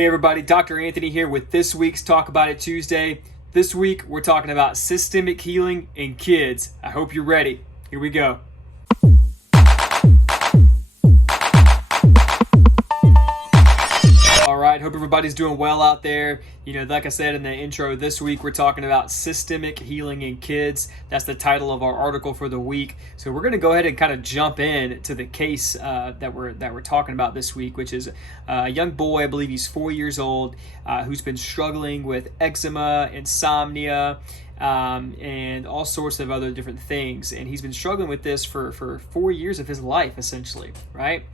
Hey everybody, Dr. Anthony here with this week's Talk About It Tuesday. This week we're talking about systemic healing in kids. I hope you're ready. Here we go. All right, hope everybody's doing well out there. Like I said in the intro, this week we're talking about systemic healing in kids. That's the title of our article for the week. So we're going to go ahead and kind of jump in to the case that we're talking about this week, which is a young boy, I believe he's 4 years old, who's been struggling with eczema, insomnia, and all sorts of other different things. And he's been struggling with this for 4 years of his life, essentially, right?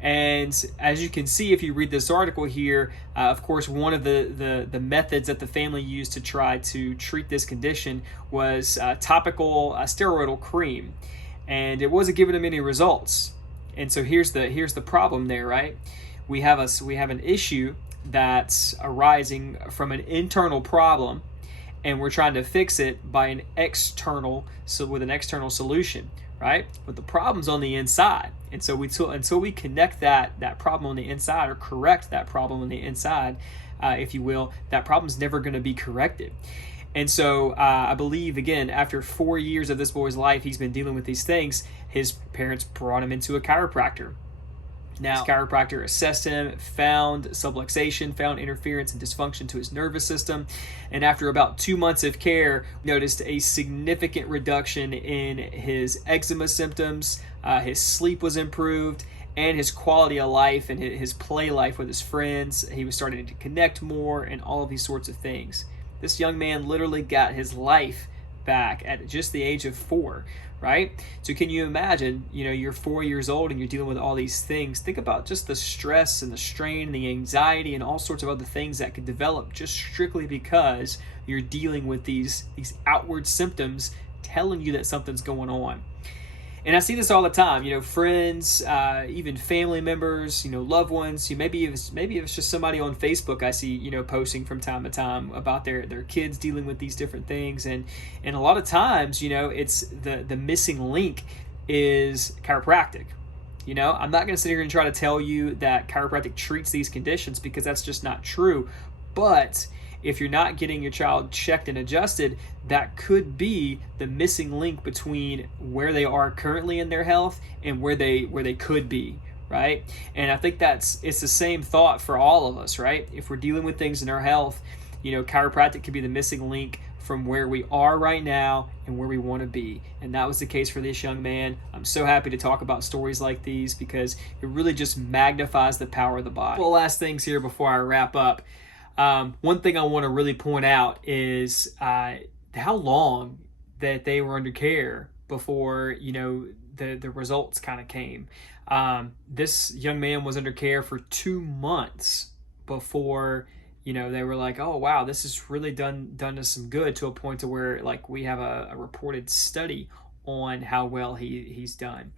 And as you can see, if you read this article here, of course, one of the methods that the family used to try to treat this condition was topical steroidal cream, and it wasn't giving him any results. And so here's the problem there, right? We have an issue that's arising from an internal problem, and we're trying to fix it by with an external solution, right? But the problem's on the inside. And so until we connect that problem on the inside, or correct that problem on the inside, if you will, that problem's never going to be corrected. And so I believe, again, after 4 years of this boy's life, he's been dealing with these things. His parents brought him into a chiropractor. Now, this chiropractor assessed him, found subluxation, found interference and dysfunction to his nervous system, and after about 2 months of care, noticed a significant reduction in his eczema symptoms. His sleep was improved, and his quality of life and his play life with his friends. He was starting to connect more, and all of these sorts of things. This young man literally got his life back at just the age of 4. Right? So can you imagine, you're 4 years old and you're dealing with all these things. Think about just the stress and the strain and the anxiety and all sorts of other things that could develop just strictly because you're dealing with these outward symptoms telling you that something's going on. And I see this all the time, friends, even family members, loved ones. maybe it's just somebody on Facebook I see, posting from time to time about their kids dealing with these different things. And a lot of times, it's the missing link is chiropractic. I'm not going to sit here and try to tell you that chiropractic treats these conditions, because that's just not true. But if you're not getting your child checked and adjusted, that could be the missing link between where they are currently in their health and where they could be, right? And I think it's the same thought for all of us, right? If we're dealing with things in our health, chiropractic could be the missing link from where we are right now and where we want to be. And that was the case for this young man. I'm so happy to talk about stories like these because it really just magnifies the power of the body. Well, last things here before I wrap up. One thing I want to really point out is how long that they were under care before, the results kind of came. This young man was under care for 2 months before, they were like, oh, wow, this has really done us some good, to a point to where, like, we have a reported study on how well he's done.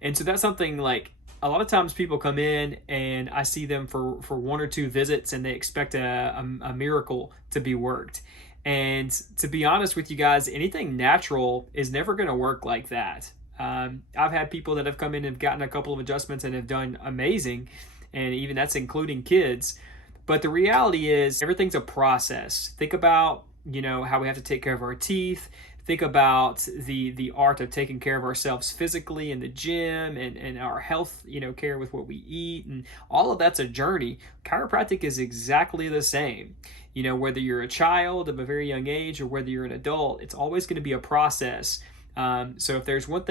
And so that's something, like, a lot of times people come in and I see them for 1 or 2 visits and they expect a miracle to be worked. And to be honest with you guys, anything natural is never going to work like that. I've had people that have come in and have gotten a couple of adjustments and have done amazing. And even that's including kids. But the reality is everything's a process. Think about, how we have to take care of our teeth. Think about the art of taking care of ourselves physically in the gym and our health, care with what we eat, and all of that's a journey. Chiropractic is exactly the same. Whether you're a child of a very young age or whether you're an adult, it's always going to be a process. So if there's one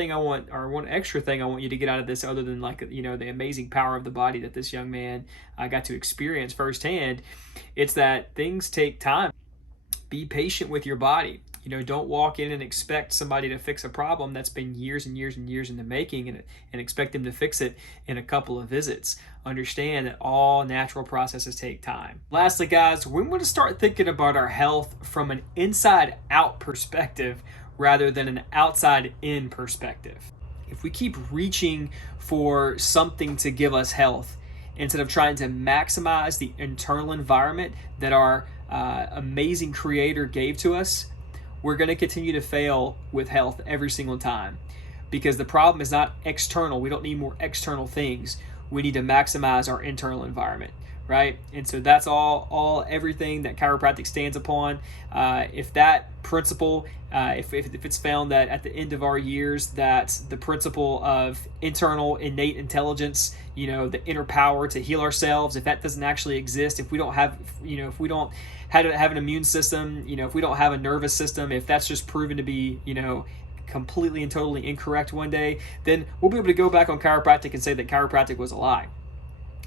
extra thing I want you to get out of this, other than the amazing power of the body that this young man got to experience firsthand, it's that things take time. Be patient with your body. Don't walk in and expect somebody to fix a problem that's been years and years and years in the making and expect them to fix it in a couple of visits. Understand that all natural processes take time. Lastly, guys, we want to start thinking about our health from an inside-out perspective rather than an outside-in perspective. If we keep reaching for something to give us health, instead of trying to maximize the internal environment that our amazing creator gave to us, we're going to continue to fail with health every single time, because the problem is not external. We don't need more external things. We need to maximize our internal environment, right? And so that's everything that chiropractic stands upon. If that principle, if it's found that at the end of our years that the principle of internal innate intelligence, the inner power to heal ourselves, if that doesn't actually exist, if we don't have, if we don't have an immune system, if we don't have a nervous system, if that's just proven to be, completely and totally incorrect one day, then we'll be able to go back on chiropractic and say that chiropractic was a lie.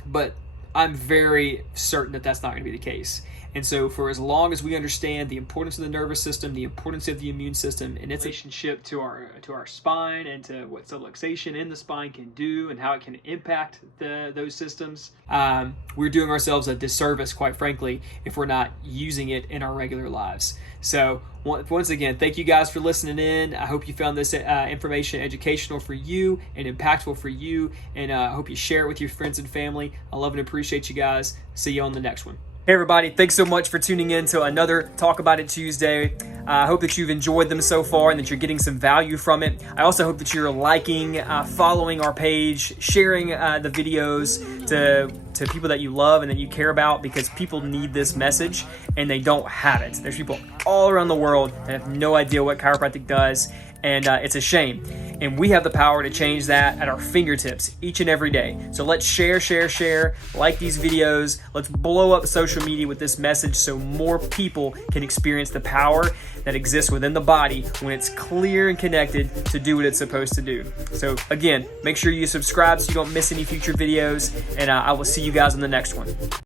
But I'm very certain that that's not going to be the case. And so for as long as we understand the importance of the nervous system, the importance of the immune system, and its relationship to our spine and to what subluxation in the spine can do and how it can impact those systems, we're doing ourselves a disservice, quite frankly, if we're not using it in our regular lives. So once again, thank you guys for listening in. I hope you found this information educational for you and impactful for you, and I hope you share it with your friends and family. I love and appreciate you guys. See you on the next one. Hey everybody, thanks so much for tuning in to another Talk About It Tuesday. I hope that you've enjoyed them so far and that you're getting some value from it. I also hope that you're liking, following our page, sharing the videos to people that you love and that you care about, because people need this message and they don't have it. There's people all around the world that have no idea what chiropractic does, and it's a shame. And we have the power to change that at our fingertips each and every day. So let's share, like these videos. Let's blow up social media with this message so more people can experience the power that exists within the body when it's clear and connected to do what it's supposed to do. So again, make sure you subscribe so you don't miss any future videos, and I will see you guys in the next one.